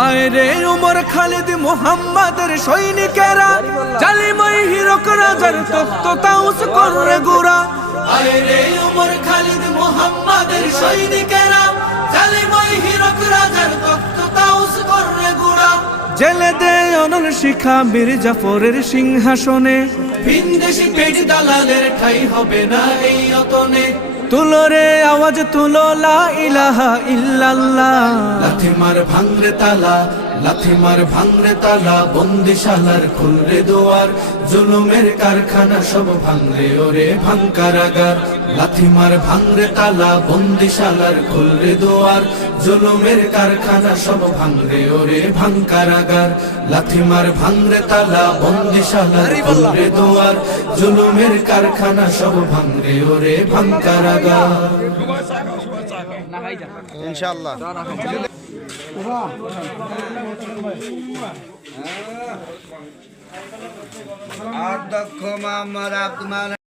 আয় রে উমর খালিদ মুহাম্মাদের সৈনিকেরা, জালিমই হীরক রাজার তখ্ত তাউস করে গোরা। আয় রে উমর খালিদ মুহাম্মাদের সৈনিকেরা, জালিমই হীরক রাজার তখ্ত তাউস করে গোরা। জেলে দে অনল শিখা বীর জাফরের সিংহাসনে, ভিনদেশি পেট দালালের ঠাই হবে না এই অতনে। তুলো রে আওয়াজ তুলো লা ইলাহা ইল্লাল্লাহ। লাথি মার ভাঙরে তালা, লাথি মার ভাঙরে তালা, বন্দিশালার খুলরে দুয়ার, জুলুমের কারখানা সব ভাঙরে ওরে ভাঙ কারাগার। লাথি মার ভাঙরে তালা, বন্দিশালার খুলরে দুয়ার, জুলুমের কারখানা সব ভাঙরে ওরে ভাঙ কারাগার। লাথি মার ভাঙরে তালা, বন্দিশালার খুলরে দুয়ার, জুলুমের কারখানা সব ভাঙরে ওরে ভাঙ কারাগার। ইনশাআল্লাহ। অধ্যক্ষ মোহাম্মদ আব্দুল